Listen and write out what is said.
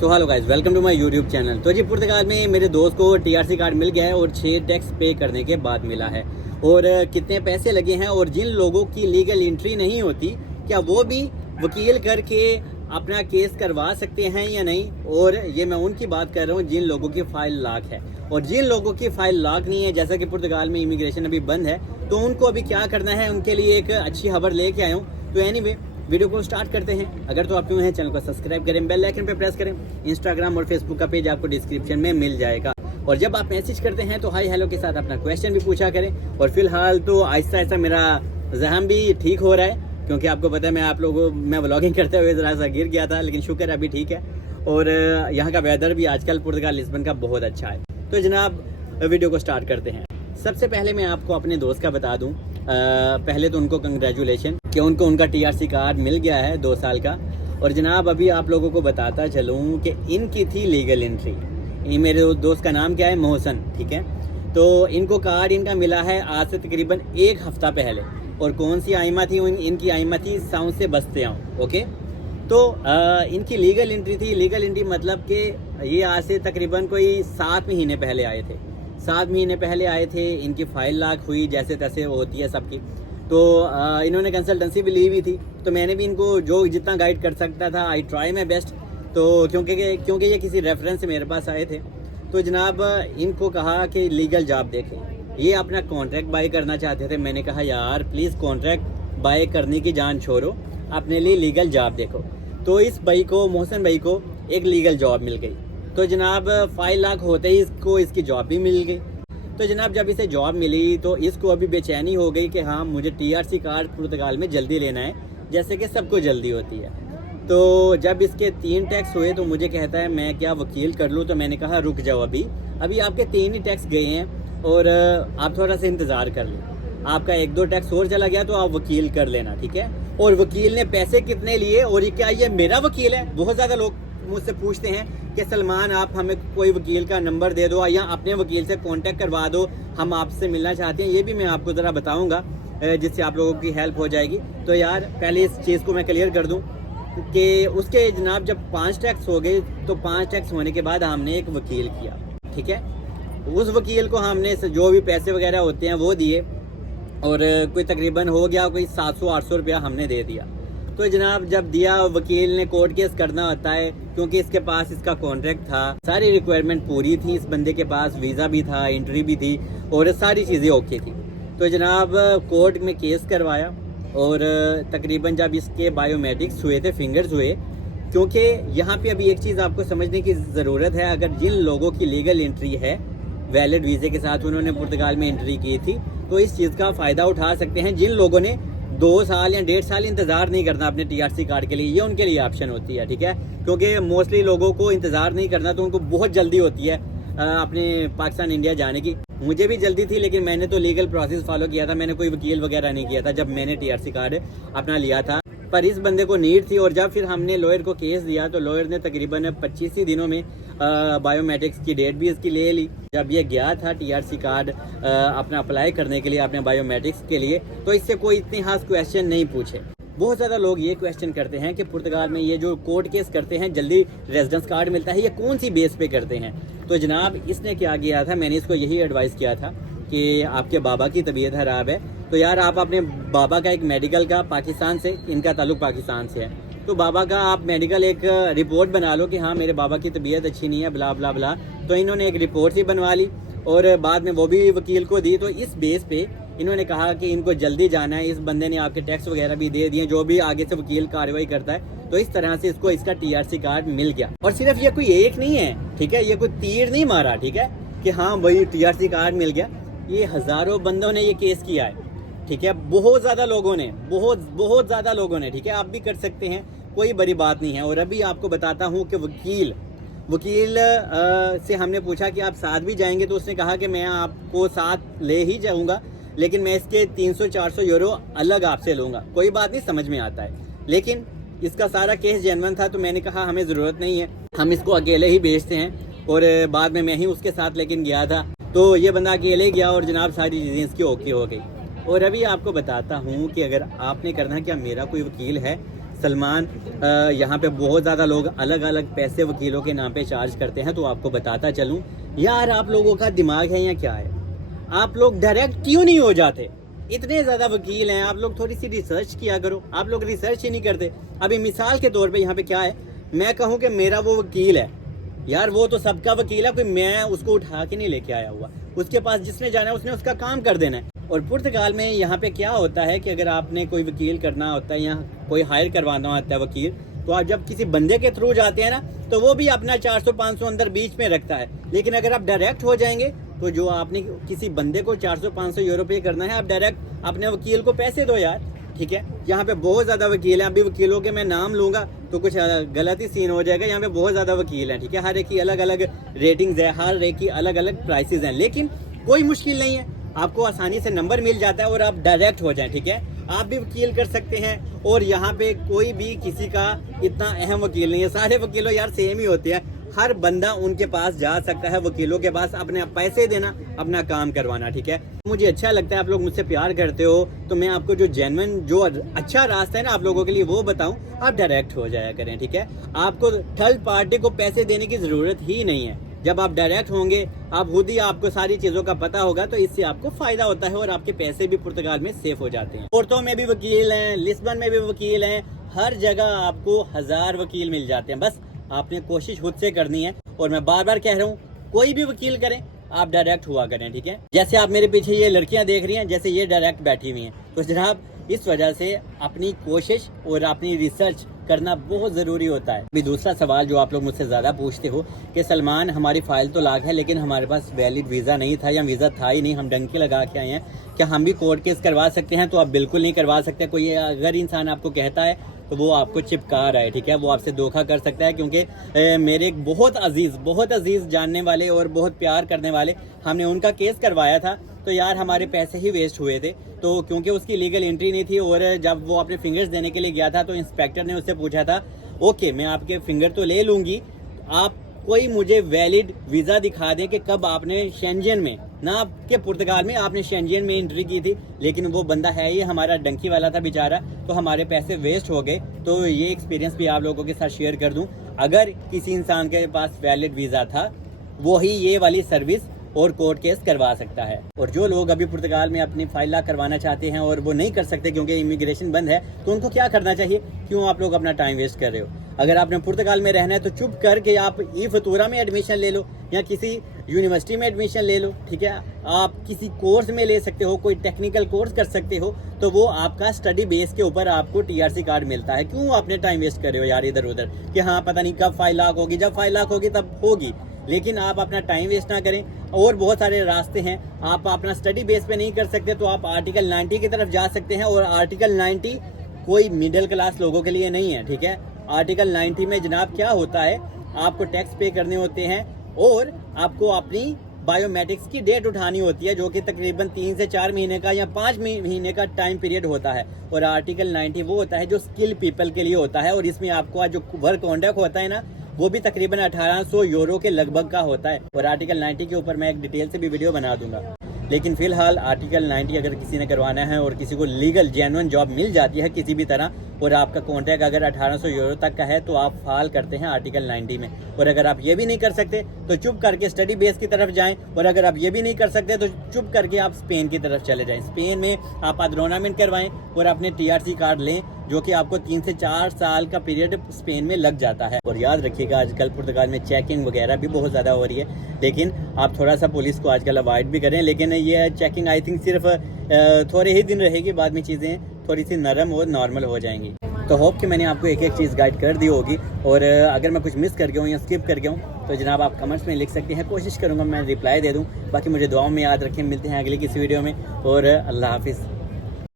So hello guys, welcome to my YouTube channel. तो जी पुर्तगाल में मेरे दोस्त को टीआरसी कार्ड मिल गया है और 6 टैक्स पे करने के बाद मिला है। और कितने पैसे लगे हैं और जिन लोगों की लीगल एंट्री नहीं होती क्या वो भी वकील करके अपना केस करवा सकते हैं या नहीं। और ये मैं उनकी बात कर रहा हूँ जिन लोगों की फाइल लॉक है, और जिन लोगों की फाइल लॉक नहीं है, जैसा कि पुर्तगाल में इमिग्रेशन अभी बंद है, तो उनको अभी क्या करना है, उनके लिए एक अच्छी खबर लेके आया हूँ। तो एनीवे वीडियो को स्टार्ट करते हैं। अगर तो आप न्यू हैं चैनल को सब्सक्राइब करें, बेल आइकन पे प्रेस करें। इंस्टाग्राम और फेसबुक का पेज आपको डिस्क्रिप्शन में मिल जाएगा। और जब आप मैसेज करते हैं तो हाई हेलो के साथ अपना क्वेश्चन भी पूछा करें। और फिलहाल तो आहिस्ता आहिस्ता मेरा जहम भी ठीक हो रहा है, क्योंकि आपको पता है मैं व्लॉगिंग करते हुए ज़रा सा गिर गया था, लेकिन शुक्र अभी ठीक है। और यहाँ का वेदर भी आजकल पुर्तगाल लिस्बन का बहुत अच्छा है। तो जनाब वीडियो को स्टार्ट करते हैं। सबसे पहले मैं आपको अपने दोस्त का बता दूं, पहले तो उनको कंग्रेचुलेशन कि उनको उनका टीआरसी कार्ड मिल गया है 2 साल का। और जनाब अभी आप लोगों को बताता चलूं कि इनकी थी लीगल एंट्री। ये मेरे दोस्त का नाम क्या है, मोहसन, ठीक है। तो इनको कार्ड इनका मिला है आज से तकरीबन 1 हफ्ता पहले। और कौन सी आइमा थी, इनकी आइमा थी साउंड से बसते आऊँ, ओके। तो इनकी लीगल एंट्री थी। लीगल एंट्री मतलब कि ये आज से तकरीबन कोई 7 महीने पहले आए थे। 7 महीने पहले आए थे। इनकी फाइल लॉक हुई, जैसे तैसे होती है सबकी। तो इन्होंने कंसल्टेंसी भी ली हुई थी, तो मैंने भी इनको जो जितना गाइड कर सकता था आई ट्राई माई बेस्ट। तो क्योंकि ये किसी रेफरेंस से मेरे पास आए थे, तो जनाब इनको कहा कि लीगल जॉब देखें। ये अपना कॉन्ट्रैक्ट बाय करना चाहते थे। मैंने कहा यार प्लीज़ कॉन्ट्रैक्ट बाय करने की जान छोड़ो, अपने लिए लीगल जॉब देखो। तो इस भाई को, मोहसन भाई को, एक लीगल जॉब मिल गई। तो जनाब फाइल लाख होते ही इसको इसकी जॉब भी मिल गई। तो जनाब जब इसे जॉब मिली तो इसको अभी बेचैनी हो गई कि हाँ मुझे टीआरसी कार्ड पुर्तगाल में जल्दी लेना है, जैसे कि सबको जल्दी होती है। तो जब इसके 3 टैक्स हुए तो मुझे कहता है मैं क्या वकील कर लूँ। तो मैंने कहा रुक जाओ, अभी आपके 3 ही टैक्स गए हैं और आप थोड़ा सा इंतज़ार कर लें। आपका 1-2 टैक्स और चला गया तो आप वकील कर लेना, ठीक है। और वकील ने पैसे कितने लिए और ये क्या ये मेरा वकील है? बहुत ज़्यादा लोग मुझसे पूछते हैं कि सलमान आप हमें कोई वकील का नंबर दे दो या अपने वकील से कांटेक्ट करवा दो, हम आपसे मिलना चाहते हैं। ये भी मैं आपको ज़रा बताऊंगा जिससे आप लोगों की हेल्प हो जाएगी। तो यार पहले इस चीज़ को मैं क्लियर कर दूं कि उसके जनाब जब 5 टैक्स हो गए तो 5 टैक्स होने के बाद हमने एक वकील किया, ठीक है। उस वकील को हमने जो भी पैसे वगैरह होते हैं वो दिए और कोई तकरीबन हो गया कोई 700-800 रुपया हमने दे दिया। तो जनाब जब दिया, वकील ने कोर्ट केस करना होता है क्योंकि इसके पास इसका कॉन्ट्रैक्ट था, सारी रिक्वायरमेंट पूरी थी, इस बंदे के पास वीज़ा भी था, एंट्री भी थी और सारी चीज़ें ओके थी। तो जनाब कोर्ट में केस करवाया और तकरीबन जब इसके बायोमेट्रिक्स हुए थे, फिंगर्स हुए, क्योंकि यहाँ पे अभी एक चीज़ आपको समझने की ज़रूरत है। अगर जिन लोगों की लीगल एंट्री है वैलिड वीज़े के साथ, उन्होंने पुर्तगाल में एंट्री की थी, तो इस चीज़ का फ़ायदा उठा सकते हैं। जिन लोगों ने 2 साल या 1.5 साल इंतज़ार नहीं करना अपने टीआरसी कार्ड के लिए, ये उनके लिए ऑप्शन होती है, ठीक है। क्योंकि मोस्टली लोगों को इंतज़ार नहीं करना, तो उनको बहुत जल्दी होती है अपने पाकिस्तान इंडिया जाने की। मुझे भी जल्दी थी, लेकिन मैंने तो लीगल प्रोसेस फॉलो किया था। मैंने कोई वकील वगैरह नहीं किया था जब मैंने टीआरसी कार्ड अपना लिया था। पर इस बंदे को नीड थी और जब फिर हमने लॉयर को केस दिया तो लॉयर ने तकरीबन 25 ही दिनों में बायोमेट्रिक्स की डेट भी इसकी ले ली। जब ये गया था टीआरसी कार्ड अपना अप्लाई करने के लिए अपने बायोमेट्रिक्स के लिए, तो इससे कोई इतने खास क्वेश्चन नहीं पूछे। बहुत ज़्यादा लोग ये क्वेश्चन करते हैं कि पुर्तगाल में ये जो कोर्ट केस करते हैं जल्दी रेजिडेंस कार्ड मिलता है, ये कौन सी बेस पे करते हैं। तो जनाब इसने क्या किया था, मैंने इसको यही एडवाइस किया था कि आपके बाबा की तबीयत खराब है, तो यार आप अपने बाबा का एक मेडिकल का, पाकिस्तान से, इनका ताल्लुक पाकिस्तान से है, तो बाबा का आप मेडिकल एक रिपोर्ट बना लो कि हाँ मेरे बाबा की तबीयत अच्छी नहीं है, ब्ला ब्ला ब्ला। तो इन्होंने एक रिपोर्ट ही बनवा ली और बाद में वो भी वकील को दी। तो इस बेस पे इन्होंने कहा कि इनको जल्दी जाना है। इस बंदे ने आपके टैक्स वगैरह भी दे दिए, जो भी आगे से वकील कार्रवाई करता है। तो इस तरह से इसको इसका टीआरसी कार्ड मिल गया। और सिर्फ ये कोई एक नहीं है, ठीक है, ये कोई तीर नहीं मारा, ठीक है, कि हाँ वही टीआरसी कार्ड मिल गया। ये हज़ारों बंदों ने ये केस किया है, ठीक है, बहुत ज़्यादा लोगों ने, बहुत ज़्यादा लोगों ने, ठीक है। आप भी कर सकते हैं, कोई बड़ी बात नहीं है। और अभी आपको बताता हूँ कि वकील से हमने पूछा कि आप साथ भी जाएंगे, तो उसने कहा कि मैं आपको साथ ले ही जाऊंगा, लेकिन मैं इसके 300-400 यूरो अलग आपसे लूँगा। कोई बात नहीं, समझ में आता है। लेकिन इसका सारा केस जेन्युइन था, तो मैंने कहा हमें ज़रूरत नहीं है, हम इसको अकेले ही भेजते हैं। और बाद में मैं ही उसके साथ लेकिन गया था, तो ये बंदा अकेले गया और जनाब सारी चीज़ें इसकी ओके हो गई। और अभी आपको बताता हूँ कि अगर आपने करना है, क्या मेरा कोई वकील है, سلمان یہاں پہ بہت زیادہ لوگ الگ الگ پیسے وکیلوں کے نام پہ چارج کرتے ہیں، تو آپ کو بتاتا چلوں یار آپ لوگوں کا دماغ ہے یا کیا ہے؟ آپ لوگ ڈائریکٹ کیوں نہیں ہو جاتے؟ اتنے زیادہ وکیل ہیں، آپ لوگ تھوڑی سی ریسرچ کیا کرو، آپ لوگ ریسرچ ہی نہیں کرتے۔ ابھی مثال کے طور پہ یہاں پہ کیا ہے، میں کہوں کہ میرا وہ وکیل ہے، یار وہ تو سب کا وکیل ہے، کوئی میں اس کو اٹھا کے نہیں لے کے آیا ہوا، اس کے پاس جس نے جانا ہے اس نے اس کا کام کر دینا ہے۔ اور پرتگال میں یہاں پہ کیا ہوتا ہے کہ اگر آپ نے کوئی وکیل کرنا ہوتا ہے یا کوئی ہائر کروانا ہوتا ہے وکیل، تو آپ جب کسی بندے کے تھرو جاتے ہیں نا تو وہ بھی اپنا 400-500 اندر بیچ میں رکھتا ہے، لیکن اگر آپ ڈائریکٹ ہو جائیں گے تو جو آپ نے کسی بندے کو 400-500 یورو پے کرنا ہے، آپ ڈائریکٹ اپنے وکیل کو پیسے دو یار، ٹھیک ہے؟ یہاں پہ بہت زیادہ وکیل ہیں، ابھی وکیلوں کے میں نام لوں گا تو کچھ غلط ہی سین ہو جائے گا۔ یہاں پہ بہت زیادہ وکیل ہیں، ٹھیک ہے؟ ہر ایک کی الگ الگ ریٹنگز ہے، ہر ایک کی الگ الگ پرائسز ہیں، لیکن کوئی مشکل نہیں ہے، آپ کو آسانی سے نمبر مل جاتا ہے اور آپ ڈائریکٹ ہو جائیں، ٹھیک ہے؟ آپ بھی وکیل کر سکتے ہیں، اور یہاں پہ کوئی بھی کسی کا اتنا اہم وکیل نہیں ہے، سارے وکیلوں یار سیم ہی ہوتے ہیں، ہر بندہ ان کے پاس جا سکتا ہے، وکیلوں کے پاس اپنے پیسے دینا، اپنا کام کروانا، ٹھیک ہے؟ مجھے اچھا لگتا ہے آپ لوگ مجھ سے پیار کرتے ہو، تو میں آپ کو جو جینوئن جو اچھا راستہ ہے نا آپ لوگوں کے لیے وہ بتاؤں، آپ ڈائریکٹ ہو جایا کریں، ٹھیک ہے؟ آپ کو تھرڈ پارٹی کو پیسے دینے کی ضرورت ہی نہیں ہے۔ جب آپ ڈائریکٹ ہوں گے، آپ خود ہی آپ کو ساری چیزوں کا پتہ ہوگا، تو اس سے آپ کو فائدہ ہوتا ہے اور آپ کے پیسے بھی پرتگال میں سیف ہو جاتے ہیں۔ پورٹو میں بھی وکیل ہیں، لسبن میں بھی وکیل ہیں، ہر جگہ آپ کو 1000 وکیل مل جاتے ہیں، بس آپ نے کوشش خود سے کرنی ہے۔ اور میں بار بار کہہ رہا ہوں، کوئی بھی وکیل کریں، آپ ڈائریکٹ ہوا کریں، ٹھیک ہے؟ جیسے آپ میرے پیچھے یہ لڑکیاں دیکھ رہی ہیں، جیسے یہ ڈائریکٹ بیٹھی ہوئی ہیں، تو جناب اس وجہ سے اپنی کوشش اور اپنی ریسرچ کرنا بہت ضروری ہوتا ہے۔ ابھی دوسرا سوال جو آپ لوگ مجھ سے زیادہ پوچھتے ہو کہ سلمان ہماری فائل تو لاگ ہے لیکن ہمارے پاس ویلڈ ویزا نہیں تھا یا ویزا تھا ہی نہیں، ہم ڈنکی لگا کے آئے ہیں، کیا ہم بھی کورٹ کیس کروا سکتے ہیں؟ تو آپ بالکل نہیں کروا سکتے۔ کوئی اگر انسان آپ کو کہتا ہے تو وہ آپ کو چپکا رہا ہے، ٹھیک ہے؟ وہ آپ سے دھوکہ کر سکتا ہے، کیونکہ میرے ایک بہت عزیز جاننے والے اور بہت پیار کرنے والے، ہم نے ان کا کیس کروایا تھا، تو یار ہمارے پیسے ہی ویسٹ ہوئے تھے، تو کیونکہ اس کی لیگل انٹری نہیں تھی، اور جب وہ اپنے فنگرز دینے کے لیے گیا تھا تو انسپیکٹر نے اس سے پوچھا تھا اوکے میں آپ کے فنگر تو لے لوں گی، آپ کوئی مجھے ویلڈ ویزا دکھا دیں کہ کب آپ نے شینجن میں، نہ کہ پرتگال میں، آپ نے شینجن میں انٹری کی تھی، لیکن وہ بندہ ہے یہ ہمارا ڈنکی والا تھا بیچارہ، تو ہمارے پیسے ویسٹ ہو گئے۔ تو یہ ایکسپیرینس بھی آپ لوگوں کے ساتھ شیئر کر دوں، اگر کسی انسان کے پاس ویلڈ ویزا تھا وہی یہ والی سروس اور کورٹ کیس کروا سکتا ہے۔ اور جو لوگ ابھی پرتگال میں اپنی فائل لاک کروانا چاہتے ہیں اور وہ نہیں کر سکتے کیونکہ امیگریشن بند ہے، تو ان کو کیا کرنا چاہیے؟ کیوں آپ لوگ اپنا ٹائم ویسٹ کر رہے ہو؟ اگر آپ نے پرتگال میں رہنا ہے تو چپ کر کے آپ ای فطورہ میں ایڈمیشن لے لو یا کسی یونیورسٹی میں ایڈمیشن لے لو، ٹھیک ہے؟ آپ کسی کورس میں لے سکتے ہو، کوئی ٹیکنیکل کورس کر سکتے ہو، تو وہ آپ کا اسٹڈی بیس کے اوپر آپ کو TRC کارڈ ملتا ہے۔ کیوں اپنے ٹائم ویسٹ کر رہے ہو یار ادھر ادھر کہ ہاں پتہ نہیں کب فائل لاک ہوگی؟ جب فائل لاک ہوگی تب ہوگی، لیکن آپ اپنا ٹائم ویسٹ نہ کریں۔ اور بہت سارے راستے ہیں، آپ اپنا اسٹڈی بیس پہ نہیں کر سکتے تو آپ آرٹیکل 90 کی طرف جا سکتے ہیں، اور آرٹیکل 90 کوئی میڈل کلاس لوگوں کے لیے نہیں ہے، ٹھیک ہے؟ آرٹیکل 90 میں جناب کیا ہوتا ہے، آپ کو ٹیکس پے کرنے ہوتے ہیں اور آپ کو اپنی بایو میٹرکس کی ڈیٹ اٹھانی ہوتی ہے، جو کہ تقریباً 3 سے 4 مہینے کا یا 5 مہینے کا ٹائم پیریڈ ہوتا ہے۔ اور آرٹیکل 90 وہ ہوتا ہے جو اسکل پیپل کے لیے ہوتا ہے، اور اس میں آپ کو جو ورک کانٹریکٹ ہوتا ہے نا وہ بھی تقریباً 1800 یورو کے لگ بھگ کا ہوتا ہے۔ اور آرٹیکل 90 کے اوپر میں ایک ڈیٹیل سے بھی ویڈیو بنا دوں گا، لیکن فی الحال آرٹیکل 90 اگر کسی نے کروانا ہے اور کسی کو لیگل جینوئن جاب مل جاتی ہے کسی بھی طرح، اور آپ کا کانٹریکٹ اگر 1800 یورو تک کا ہے، تو آپ فعال کرتے ہیں آرٹیکل 90 میں۔ اور اگر آپ یہ بھی نہیں کر سکتے تو چپ کر کے اسٹڈی بیس کی طرف جائیں، اور اگر آپ یہ بھی نہیں کر سکتے تو چپ کر کے آپ اسپین کی طرف چلے جائیں۔ اسپین میں آپ ادرونامنٹ کروائیں اور اپنے TRC کارڈ لیں، جو کہ آپ کو 3 سے 4 سال کا پیریڈ اسپین میں لگ جاتا ہے۔ اور یاد رکھیے گا آج کل پرتگال میں چیکنگ وغیرہ بھی بہت زیادہ ہو رہی ہے، لیکن آپ تھوڑا سا پولیس کو آج کل اوائڈ بھی کریں، لیکن یہ چیکنگ آئی تھنک صرف تھوڑے ہی دن رہے گی، بعد میں چیزیں تھوڑی سی نرم اور نارمل ہو جائیں گی۔ تو ہوپ کہ میں نے آپ کو ایک ایک چیز گائیڈ کر دی ہوگی، اور اگر میں کچھ مس کر گیا ہوں یا اسکپ کر گیا ہوں تو جناب آپ کمنٹس میں لکھ سکتے ہیں، کوشش کروں گا میں رپلائی دے دوں۔ باقی مجھے دعاؤں میں یاد رکھیں، ملتے ہیں اگلی کسی ویڈیو میں، اور اللہ حافظ۔